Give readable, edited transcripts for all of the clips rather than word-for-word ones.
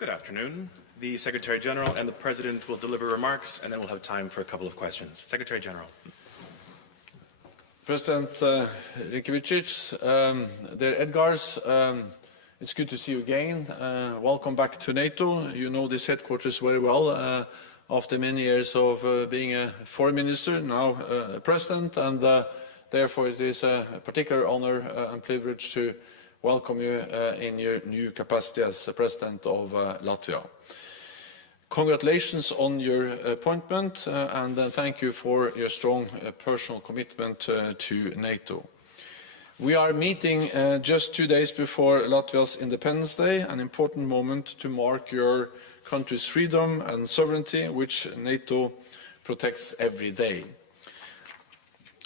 Good afternoon. The Secretary General and the President will deliver remarks, and then we'll have time for a couple of questions. Secretary General. President Rinkēvičs, dear Edgars, it's good to see you again. Welcome back to NATO. You know this headquarters very well after many years of being a foreign minister, now a president, and therefore it is a particular honor and privilege to welcome you in your new capacity as President of Latvia. Congratulations on your appointment and thank you for your strong personal commitment to NATO. We are meeting just 2 days before Latvia's Independence Day, an important moment to mark your country's freedom and sovereignty, which NATO protects every day.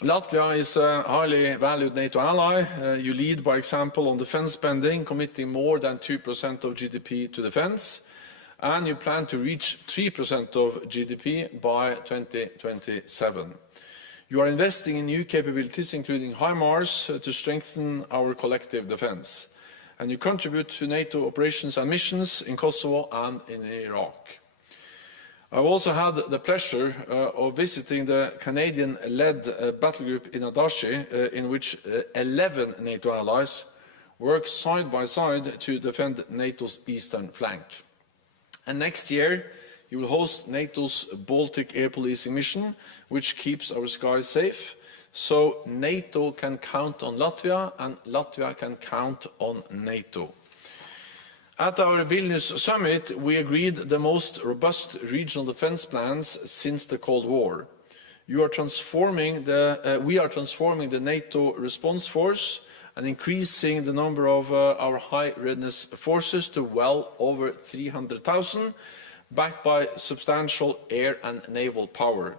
Latvia is a highly valued NATO ally. You lead by example on defence spending, committing more than 2% of GDP to defence, and you plan to reach 3% of GDP by 2027. You are investing in new capabilities, including HIMARS, to strengthen our collective defence, and you contribute to NATO operations and missions in Kosovo and in Iraq. I've also had the pleasure of visiting the Canadian-led battle group in Adashi, in which 11 NATO allies work side by side to defend NATO's eastern flank. And next year, you will host NATO's Baltic air policing mission, which keeps our skies safe. So NATO can count on Latvia, and Latvia can count on NATO. At our Vilnius summit, we agreed the most robust regional defence plans since the Cold War. We are transforming the NATO response force and increasing the number of our high readiness forces to well over 300,000, backed by substantial air and naval power.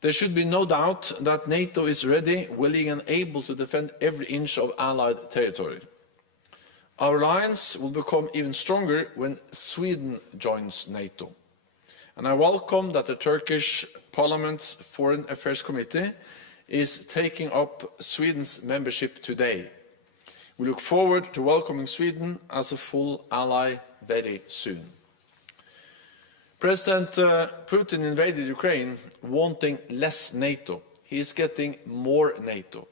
There should be no doubt that NATO is ready, willing and able to defend every inch of Allied territory. Our alliance will become even stronger when Sweden joins NATO. And I welcome that the Turkish Parliament's Foreign Affairs Committee is taking up Sweden's membership today. We look forward to welcoming Sweden as a full ally very soon. President Putin invaded Ukraine wanting less NATO. He is getting more NATO.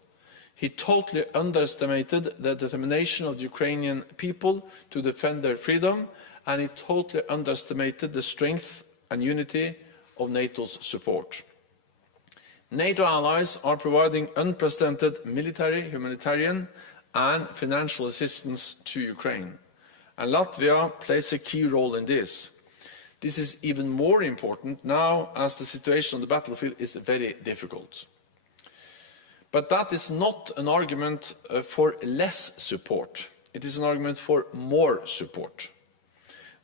He totally underestimated the determination of the Ukrainian people to defend their freedom, and he totally underestimated the strength and unity of NATO's support. NATO allies are providing unprecedented military, humanitarian and financial assistance to Ukraine, and Latvia plays a key role in this. This is even more important now as the situation on the battlefield is very difficult. But that is not an argument for less support. It is an argument for more support.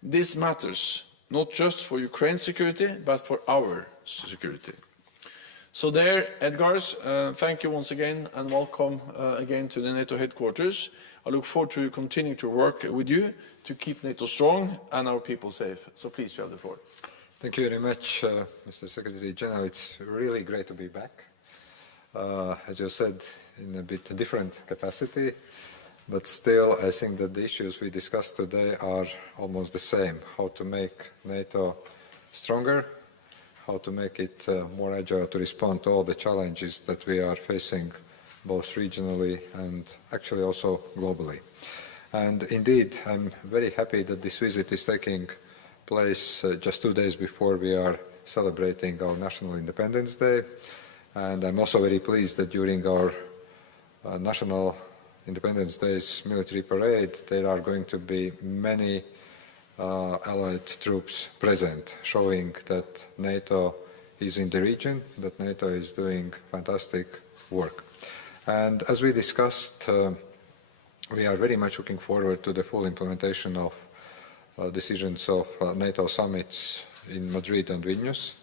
This matters, not just for Ukraine's security, but for our security. So there, Edgars, thank you once again and welcome again to the NATO headquarters. I look forward to continuing to work with you to keep NATO strong and our people safe. So please, you have the floor. Thank you very much, Mr. Secretary General. It's really great to be back. As you said, in a bit different capacity, but still I think that the issues we discussed today are almost the same. How to make NATO stronger, how to make it more agile to respond to all the challenges that we are facing both regionally and actually also globally. And indeed, I'm very happy that this visit is taking place just 2 days before we are celebrating our National Independence Day. And I'm also very pleased that during our National Independence Day's military parade, there are going to be many Allied troops present, showing that NATO is in the region, that NATO is doing fantastic work. And as we discussed, we are very much looking forward to the full implementation of decisions of NATO summits in Madrid and Vilnius.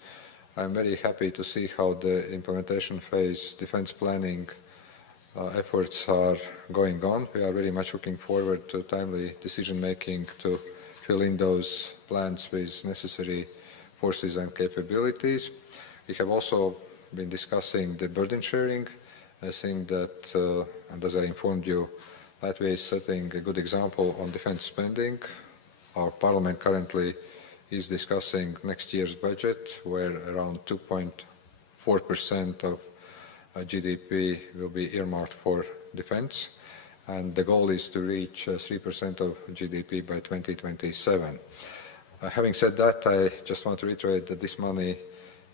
I'm very happy to see how the implementation phase defense planning efforts are going on. We are very much looking forward to timely decision-making to fill in those plans with necessary forces and capabilities. We have also been discussing the burden sharing. I think that, and as I informed you, Latvia is setting a good example on defense spending. our Parliament currently is discussing next year's budget, where around 2.4% of GDP will be earmarked for defense, and the goal is to reach 3% of GDP by 2027. Having said that, I just want to reiterate that this money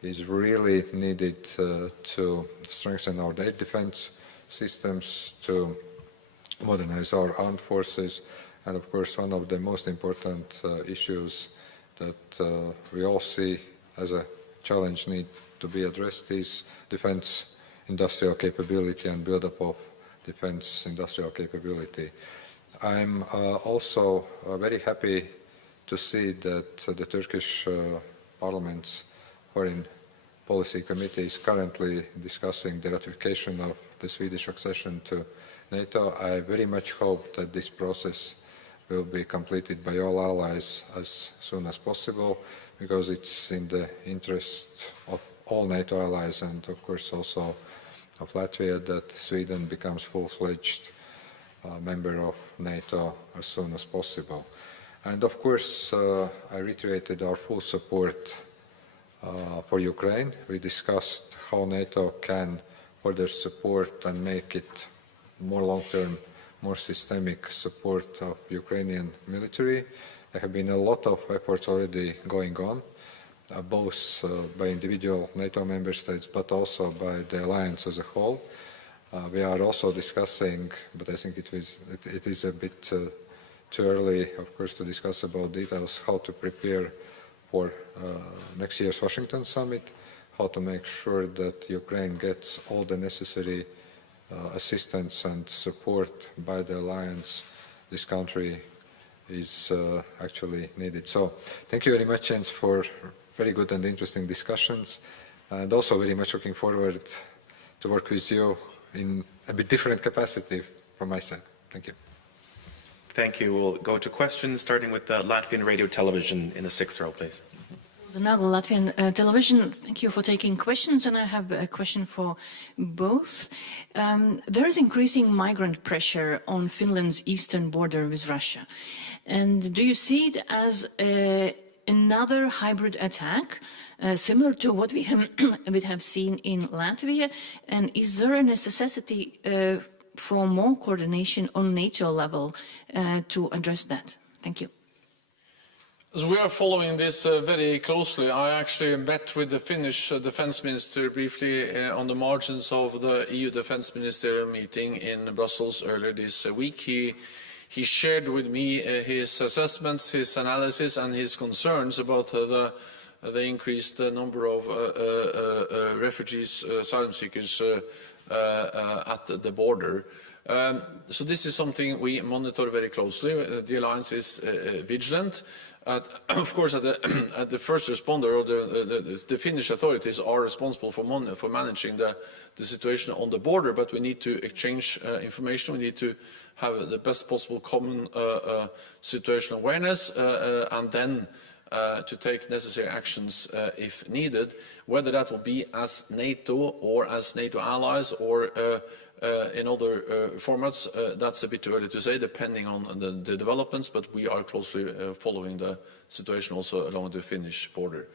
is really needed to strengthen our air defense systems, to modernize our armed forces, and of course one of the most important issues that we all see as a challenge need to be addressed is defense industrial capability and build-up of defense industrial capability. I'm also very happy to see that the Turkish Parliament's Foreign Policy Committee is currently discussing the ratification of the Swedish accession to NATO. I very much hope that this process will be completed by all allies as soon as possible, because it's in the interest of all NATO allies and of course also of Latvia that Sweden becomes full-fledged member of NATO as soon as possible. And of course I reiterated our full support for Ukraine. We discussed how NATO can further support and make it more long-term, more systemic support of Ukrainian military. There have been a lot of efforts already going on, both by individual NATO member states, but also by the alliance as a whole. We are also discussing, but I think it is a bit too early, of course, to discuss about details, how to prepare for next year's Washington summit, how to make sure that Ukraine gets all the necessary assistance and support by the alliance this country is actually needed. So thank you very much, Jens, for very good and interesting discussions, and also very much looking forward to work with you in a bit different capacity from my side. Thank you. Thank you. We'll go to questions, starting with Latvian radio television in the 6th row, please. Latvian television, thank you for taking questions, and I have a question for both. There is increasing migrant pressure on Finland's eastern border with Russia. And do you see it as another hybrid attack, similar to what we have seen in Latvia? And is there a necessity for more coordination on NATO level to address that? Thank you. As we are following this very closely, I actually met with the Finnish defense minister briefly on the margins of the EU defense ministerial meeting in Brussels earlier this week. He shared with me his assessments, his analysis and his concerns about the increased number of refugees, asylum seekers at the border. So this is something we monitor very closely. The alliance is vigilant. Of course, at the first responder, or the Finnish authorities are responsible for managing the situation on the border, but we need to exchange information. We need to have the best possible common situational awareness, and then to take necessary actions if needed, whether that will be as NATO or as NATO allies or in other formats. That's a bit too early to say, depending on the developments, but we are closely following the situation also along the Finnish border.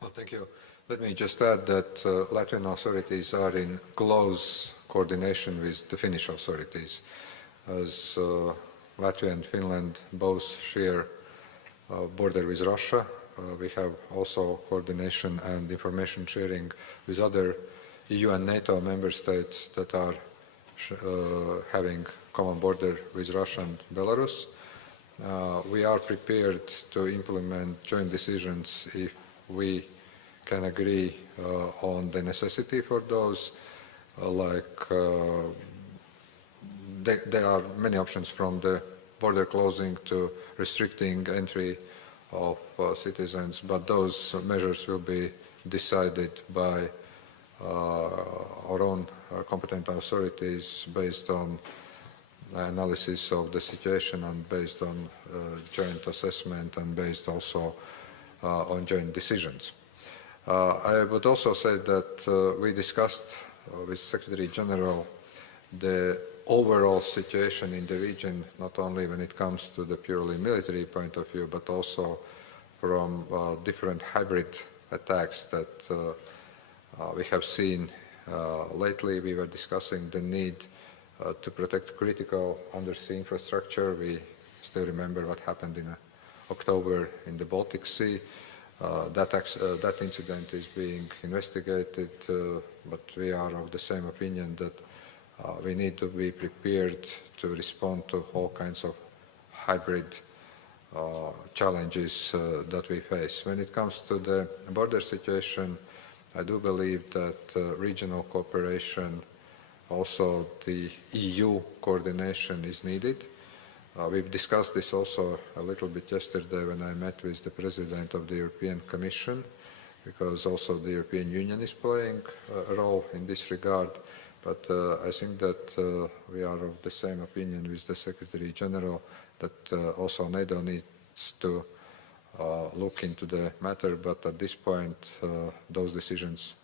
Well, thank you. Let me just add that Latvian authorities are in close coordination with the Finnish authorities, as Latvia and Finland both share border with Russia. We have also coordination and information sharing with other EU and NATO member states that are having common border with Russia and Belarus. We are prepared to implement joint decisions if we can agree on the necessity for those. There are many options, from the border closing to restricting entry of citizens, but those measures will be decided by our own competent authorities based on analysis of the situation and based on joint assessment and based also on joint decisions. I would also say that we discussed with Secretary General the overall situation in the region, not only when it comes to the purely military point of view, but also from different hybrid attacks that we have seen lately. We were discussing the need to protect critical undersea infrastructure. We still remember what happened in October in the Baltic Sea. That incident is being investigated, but we are of the same opinion that we need to be prepared to respond to all kinds of hybrid challenges that we face. When it comes to the border situation, I do believe that regional cooperation, also the EU coordination is needed. We've discussed this also a little bit yesterday when I met with the President of the European Commission, because also the European Union is playing a role in this regard. But I think that we are of the same opinion with the Secretary General that also NATO needs to look into the matter, but at this point those decisions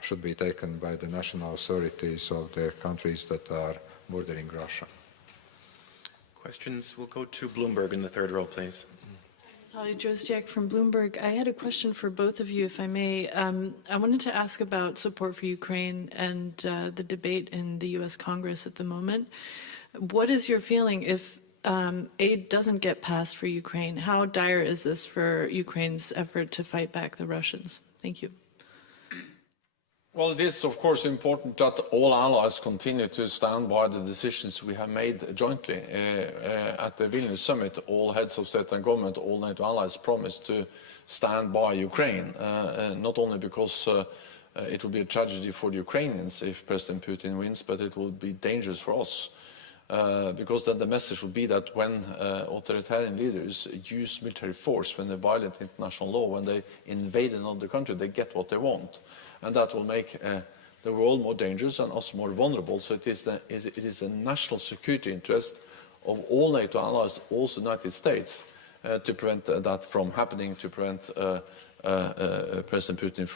should be taken by the national authorities of the countries that are bordering Russia. Questions will go to Bloomberg in the third row, please. Natalia Drozdiak from Bloomberg. I had a question for both of you, if I may. I wanted to ask about support for Ukraine and the debate in the U.S. Congress at the moment. What is your feeling if aid doesn't get passed for Ukraine? How dire is this for Ukraine's effort to fight back the Russians? Thank you. Well, it is, of course, important that all allies continue to stand by the decisions we have made jointly. At the Vilnius summit, all heads of state and government, all NATO allies promised to stand by Ukraine, not only because it will be a tragedy for the Ukrainians if President Putin wins, but it will be dangerous for us. Because then the message will be that when authoritarian leaders use military force, when they violate international law, when they invade another country, they get what they want. And that will make the world more dangerous and us more vulnerable. So it is a national security interest of all NATO allies, also the United States, to prevent that from happening, to prevent President Putin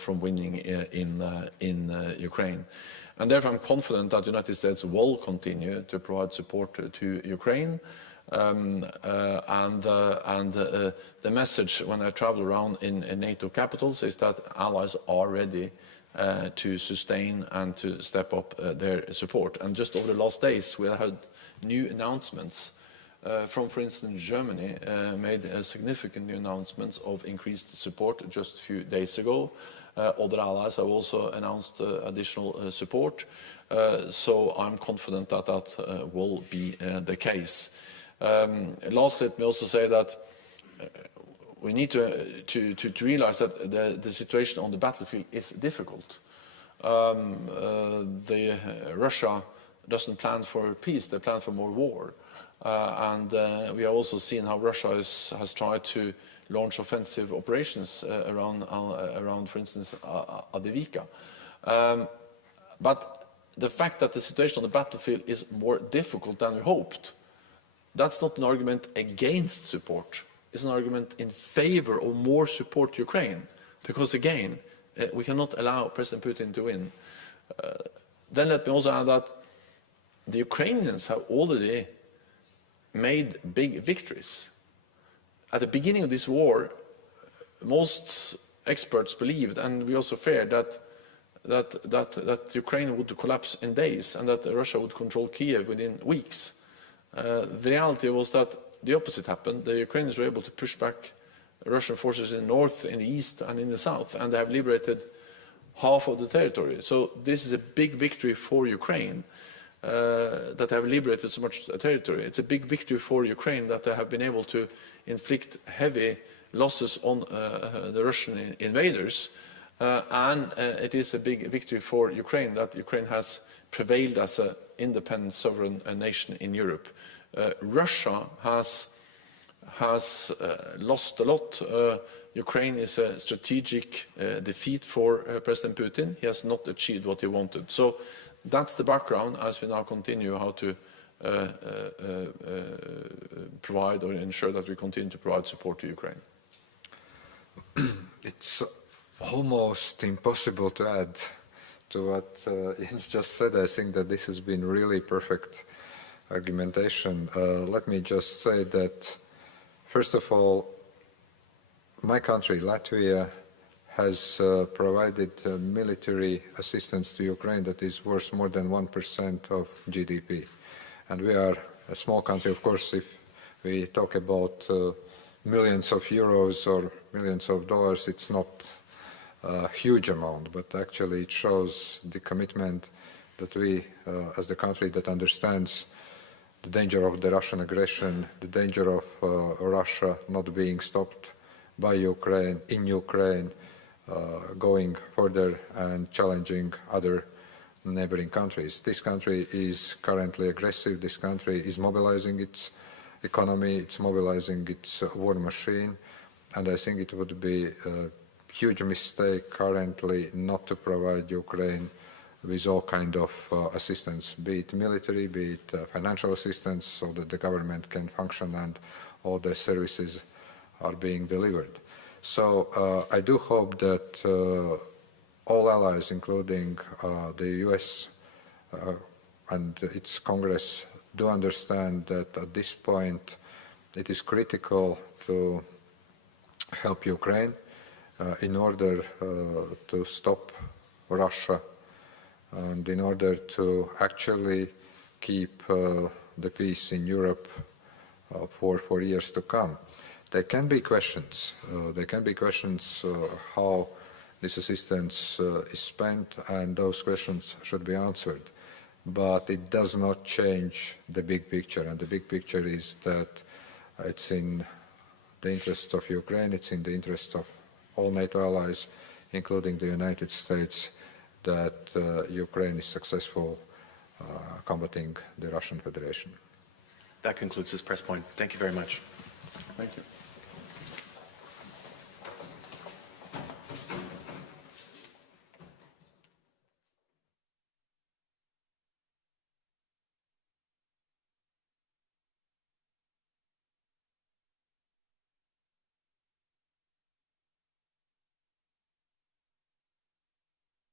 from winning in Ukraine. And therefore I'm confident that the United States will continue to provide support to Ukraine. The message when I travel around in NATO capitals is that allies are ready to sustain and to step up their support. And just over the last days, we have had new announcements from, for instance, Germany made significant new announcements of increased support just a few days ago. Other allies have also announced additional support. So I'm confident that that will be the case. Lastly, let me also say that we need to realize that the situation on the battlefield is difficult. Russia doesn't plan for peace, they plan for more war. We have also seen how Russia has tried to launch offensive operations around, for instance, Avdiivka. But the fact that the situation on the battlefield is more difficult than we hoped, that's not an argument against support. It's an argument in favor of more support to Ukraine. Because again, we cannot allow President Putin to win. Then let me also add that the Ukrainians have already made big victories. At the beginning of this war, most experts believed, and we also feared, that Ukraine would collapse in days and that Russia would control Kiev within weeks. The reality was that the opposite happened. The Ukrainians were able to push back Russian forces in the north, in the east and in the south, and they have liberated half of the territory. So this is a big victory for Ukraine, that they have liberated so much territory. It's a big victory for Ukraine that they have been able to inflict heavy losses on the Russian invaders. And it is a big victory for Ukraine that Ukraine has prevailed as an independent sovereign nation in Europe. Russia has lost a lot. Ukraine is a strategic defeat for President Putin. He has not achieved what he wanted. So that's the background as we now continue how to provide or ensure that we continue to provide support to Ukraine. It's almost impossible to add to what Jens just said. I think that this has been really perfect argumentation. Let me just say that, first of all, my country, Latvia, has provided military assistance to Ukraine that is worth more than 1% of GDP. And we are a small country. Of course, if we talk about millions of euros or millions of dollars, it's not a huge amount, but actually it shows the commitment that we, as the country that understands the danger of the Russian aggression, the danger of Russia not being stopped by Ukraine, in Ukraine, going further and challenging other neighboring countries. This country is currently aggressive. This country is mobilizing its economy, it's mobilizing its war machine, and I think it would be a huge mistake currently not to provide Ukraine with all kind of assistance, be it military, be it financial assistance, so that the government can function and all the services are being delivered. So I do hope that all allies, including the US and its Congress, do understand that at this point it is critical to help Ukraine in order to stop Russia and in order to actually keep the peace in Europe for years to come. There can be questions. How this assistance is spent, and those questions should be answered. But it does not change the big picture, and the big picture is that it's in the interests of Ukraine, it's in the interests of all NATO allies, including the United States, that Ukraine is successful combating the Russian Federation. That concludes this press point. Thank you very much. Thank you.